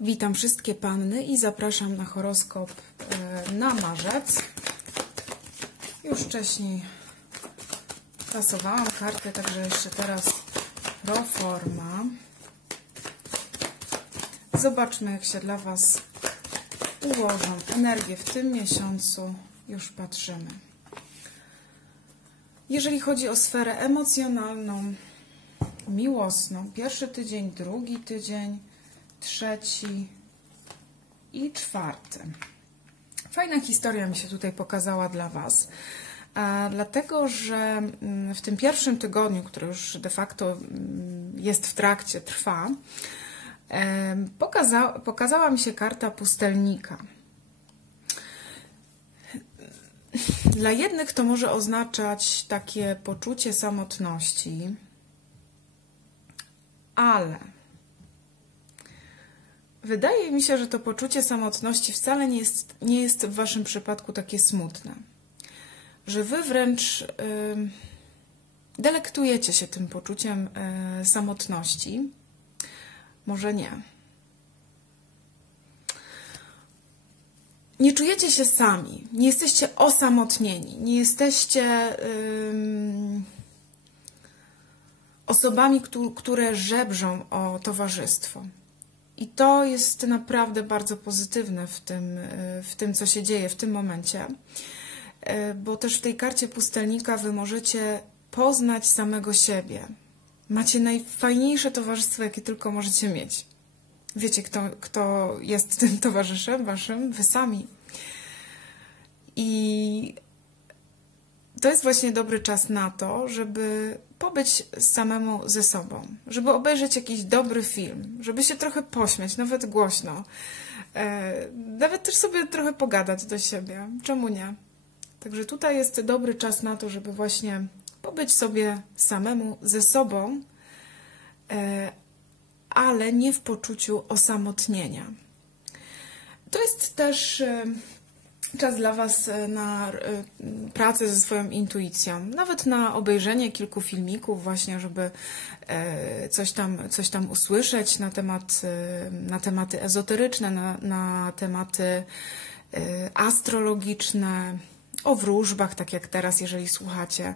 Witam wszystkie panny i zapraszam na horoskop e, na marzec. Już wcześniej tasowałam kartę, także jeszcze teraz pro forma. Zobaczmy, jak się dla Was ułożą energie w tym miesiącu. Już patrzymy. Jeżeli chodzi o sferę emocjonalną, miłosną, pierwszy tydzień, drugi tydzień, trzeci i czwarty. Fajna historia mi się tutaj pokazała dla Was, dlatego że mm, w tym pierwszym tygodniu, który już de facto mm, jest w trakcie, trwa, pokaza pokazała mi się karta pustelnika. Dla jednych to może oznaczać takie poczucie samotności, ale wydaje mi się, że to poczucie samotności wcale nie jest, nie jest w Waszym przypadku takie smutne. Że Wy wręcz y, delektujecie się tym poczuciem y, samotności. Może nie. Nie czujecie się sami, nie jesteście osamotnieni, nie jesteście. Osobami, które żebrzą o towarzystwo. I to jest naprawdę bardzo pozytywne w tym, e, w tym, co się dzieje w tym momencie, e, bo też w tej karcie pustelnika wy możecie poznać samego siebie. Macie najfajniejsze towarzystwo, jakie tylko możecie mieć. Wiecie, kto, kto jest tym towarzyszem waszym? Wy sami. I to jest właśnie dobry czas na to, żeby pobyć samemu ze sobą, żeby obejrzeć jakiś dobry film, żeby się trochę pośmiać, nawet głośno, e, nawet też sobie trochę pogadać do siebie. Czemu nie? Także tutaj jest dobry czas na to, żeby właśnie pobyć sobie samemu ze sobą, e, ale nie w poczuciu osamotnienia. To jest też e, czas dla Was e, na e, pracę ze swoją intuicją, nawet na obejrzenie kilku filmików, właśnie, żeby e, coś tam, coś tam usłyszeć na, temat, na tematy ezoteryczne, na, na tematy astrologiczne, o wróżbach, tak jak teraz, jeżeli słuchacie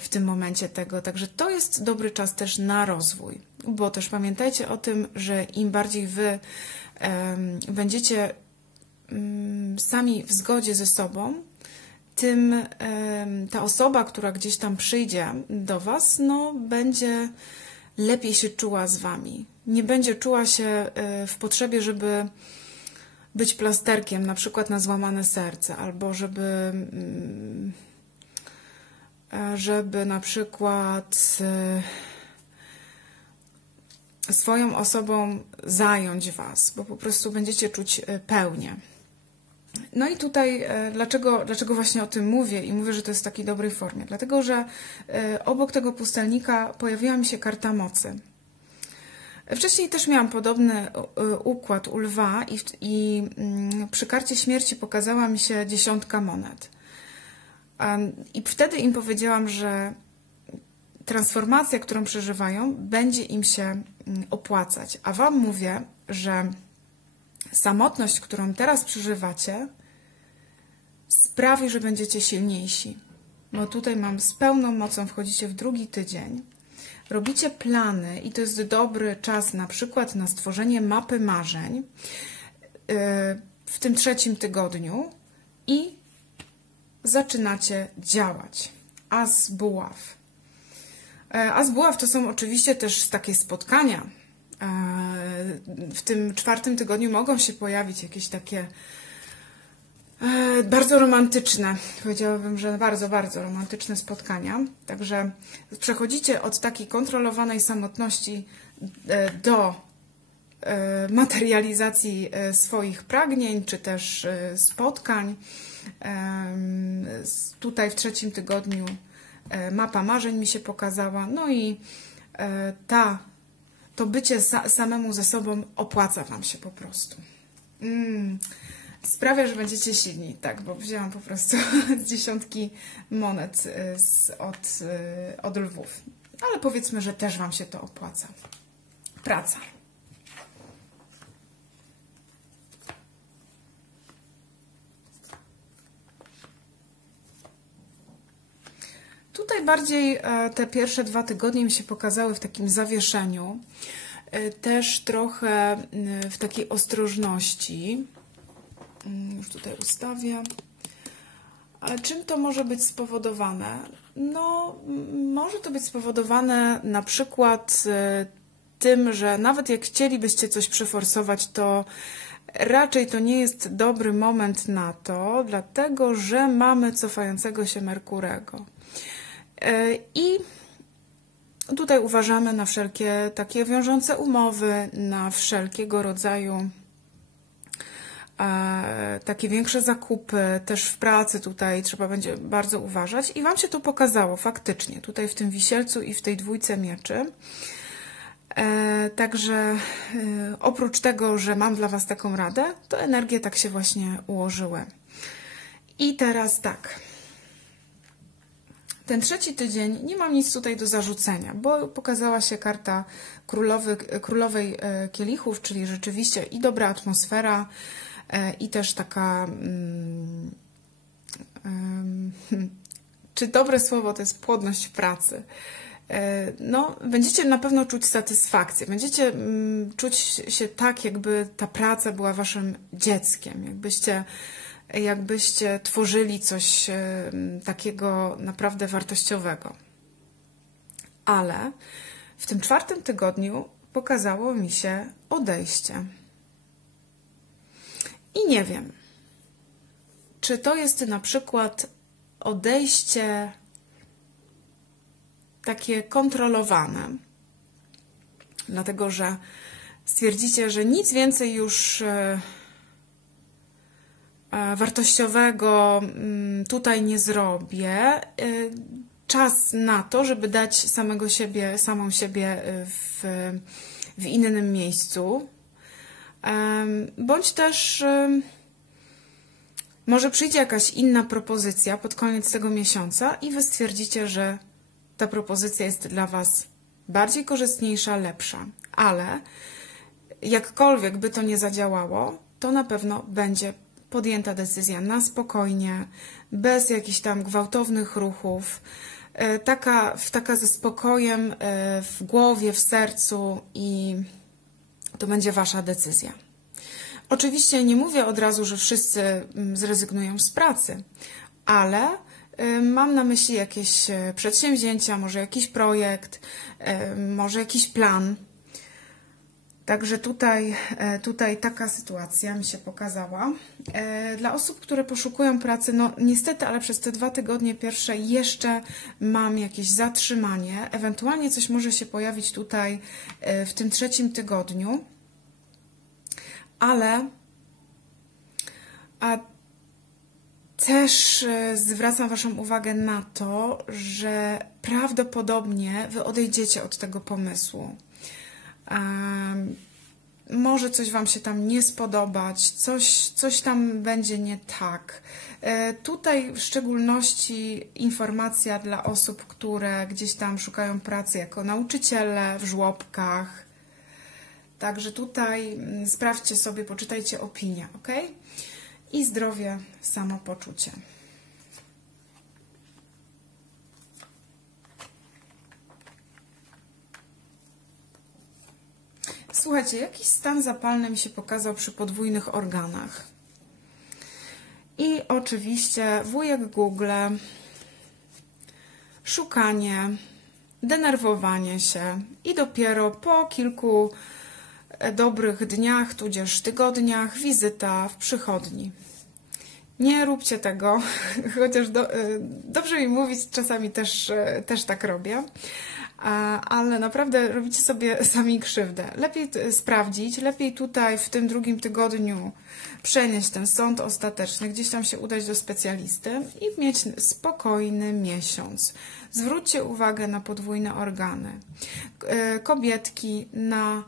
w tym momencie tego. Także to jest dobry czas też na rozwój, bo też pamiętajcie o tym, że im bardziej Wy będziecie Mm, sami w zgodzie ze sobą, tym ta osoba, która gdzieś tam przyjdzie do Was, no, będzie lepiej się czuła z Wami. Nie będzie czuła się e, w potrzebie, żeby być plasterkiem, na przykład na złamane serce, albo żeby, mm, e, żeby na przykład e, swoją osobą zająć Was, bo po prostu będziecie czuć pełnię. No i tutaj e, dlaczego, dlaczego właśnie o tym mówię i mówię, że to jest w takiej dobrej formie? Dlatego, że e, obok tego pustelnika pojawiła mi się karta mocy. Wcześniej też miałam podobny e, układ u lwa i, i mm, przy karcie śmierci pokazała mi się dziesiątka monet. I wtedy im powiedziałam, że transformacja, którą przeżywają, będzie im się mm, opłacać. A Wam mówię, że samotność, którą teraz przeżywacie, sprawi, że będziecie silniejsi. Bo tutaj mam z pełną mocą, wchodzicie w drugi tydzień, robicie plany i to jest dobry czas na przykład na stworzenie mapy marzeń yy, w tym trzecim tygodniu i zaczynacie działać. As buław. Yy, As buław to są oczywiście też takie spotkania, w tym czwartym tygodniu mogą się pojawić jakieś takie e, bardzo romantyczne, powiedziałabym, że bardzo, bardzo romantyczne spotkania. Także przechodzicie od takiej kontrolowanej samotności e, do e, materializacji swoich pragnień, czy też spotkań. Tutaj w trzecim tygodniu mapa marzeń mi się pokazała. No i ta to bycie sa samemu ze sobą opłaca Wam się po prostu. Mm. Sprawia, że będziecie silni, tak, bo wzięłam po prostu dziesiątki monet y, z, od, y, od lwów. Ale powiedzmy, że też Wam się to opłaca. Praca. Tutaj bardziej te pierwsze dwa tygodnie mi się pokazały w takim zawieszeniu, też trochę w takiej ostrożności. Mm, już tutaj ustawię. A czym to może być spowodowane? No, może to być spowodowane na przykład e, tym, że nawet jak chcielibyście coś przeforsować, to raczej to nie jest dobry moment na to, dlatego że mamy cofającego się Merkurego. E, I tutaj uważamy na wszelkie takie wiążące umowy, na wszelkiego rodzaju takie większe zakupy, też w pracy tutaj trzeba będzie bardzo uważać i Wam się to pokazało faktycznie, tutaj w tym wisielcu i w tej dwójce mieczy. E, także e, oprócz tego, że mam dla Was taką radę, to energie tak się właśnie ułożyły. I teraz tak. Ten trzeci tydzień nie mam nic tutaj do zarzucenia, bo pokazała się karta królowy, królowej e, kielichów, czyli rzeczywiście i dobra atmosfera, E, i też taka. Um, czy dobre słowo to jest płodność pracy? E, no, będziecie na pewno czuć satysfakcję. Będziecie um, czuć się tak, jakby ta praca była waszym dzieckiem, jakbyście, jakbyście tworzyli coś takiego naprawdę wartościowego. Ale w tym czwartym tygodniu pokazało mi się odejście. I nie wiem, czy to jest na przykład odejście takie kontrolowane, dlatego że stwierdzicie, że nic więcej już e, wartościowego mm, tutaj nie zrobię. E, czas na to, żeby dać samego siebie, samą siebie w, w innym miejscu, Bądź też może przyjdzie jakaś inna propozycja pod koniec tego miesiąca i wy stwierdzicie, że ta propozycja jest dla was bardziej korzystniejsza, lepsza. Ale jakkolwiek by to nie zadziałało, to na pewno będzie podjęta decyzja na spokojnie, bez jakichś tam gwałtownych ruchów, e, taka, taka ze spokojem e, w głowie, w sercu i to będzie Wasza decyzja. Oczywiście nie mówię od razu, że wszyscy mm, zrezygnują z pracy, ale y, mam na myśli jakieś przedsięwzięcia, może jakiś projekt, może jakiś plan. Także tutaj, tutaj taka sytuacja mi się pokazała. Dla osób, które poszukują pracy, no niestety, ale przez te dwa tygodnie pierwsze jeszcze mam jakieś zatrzymanie. Ewentualnie coś może się pojawić tutaj w tym trzecim tygodniu ale a też e, zwracam Waszą uwagę na to, że prawdopodobnie Wy odejdziecie od tego pomysłu. Może coś Wam się tam nie spodobać, coś, coś tam będzie nie tak. E, tutaj w szczególności informacja dla osób, które gdzieś tam szukają pracy jako nauczyciele w żłobkach, Także tutaj mm, sprawdźcie sobie, poczytajcie opinię, ok? I zdrowie, samopoczucie. Słuchajcie, jakiś stan zapalny mi się pokazał przy podwójnych organach. I oczywiście wujek Google, szukanie, denerwowanie się i dopiero po kilku dobrych dniach, tudzież tygodniach, wizyta w przychodni. Nie róbcie tego, chociaż do, e, dobrze mi mówić, czasami też, e, też tak robię, ale naprawdę robicie sobie sami krzywdę. Lepiej sprawdzić, lepiej tutaj w tym drugim tygodniu przenieść ten sąd ostateczny, gdzieś tam się udać do specjalisty i mieć spokojny miesiąc. Zwróćcie uwagę na podwójne organy. E, kobietki na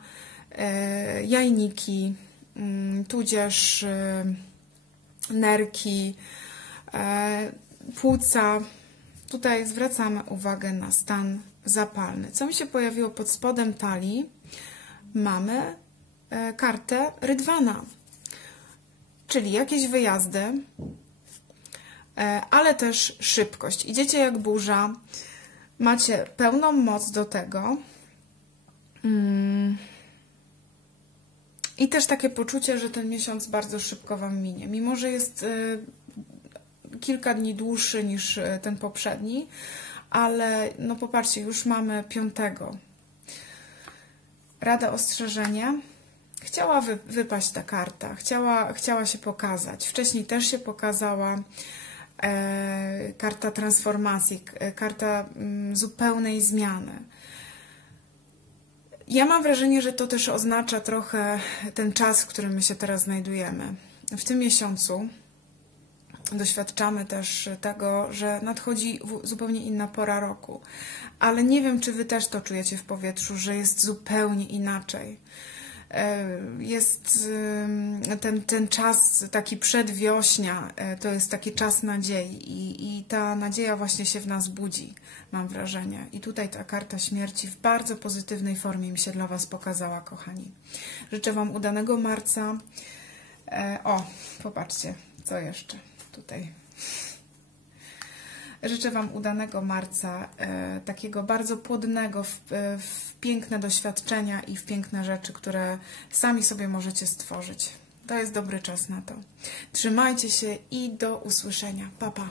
E, jajniki, mm, tudzież e, nerki, płuca. Tutaj zwracamy uwagę na stan zapalny. Co mi się pojawiło pod spodem talii? Mamy kartę rydwana, czyli jakieś wyjazdy, ale też szybkość. Idziecie jak burza, Macie pełną moc do tego. Mm. I też takie poczucie, że ten miesiąc bardzo szybko Wam minie. Mimo, że jest y, kilka dni dłuższy niż ten poprzedni, ale no popatrzcie, już mamy piątego. Rada ostrzeżenia. Chciała wy, wypaść ta karta, chciała, chciała się pokazać. Wcześniej też się pokazała e, karta transformacji, e, karta m, mm, zupełnej zmiany. Ja mam wrażenie, że to też oznacza trochę ten czas, w którym my się teraz znajdujemy. W tym miesiącu doświadczamy też tego, że nadchodzi zupełnie inna pora roku. Ale nie wiem, czy Wy też to czujecie w powietrzu, że jest zupełnie inaczej. E, jest ten, ten czas taki przedwiośnia, e, to jest taki czas nadziei i, i ta nadzieja właśnie się w nas budzi, mam wrażenie. I tutaj ta karta śmierci w bardzo pozytywnej formie mi się dla Was pokazała, kochani. Życzę Wam udanego marca. E, o, popatrzcie, co jeszcze tutaj. Życzę Wam udanego marca, e, takiego bardzo płodnego w, e, w piękne doświadczenia i w piękne rzeczy, które sami sobie możecie stworzyć. To jest dobry czas na to. Trzymajcie się i do usłyszenia. Pa, pa.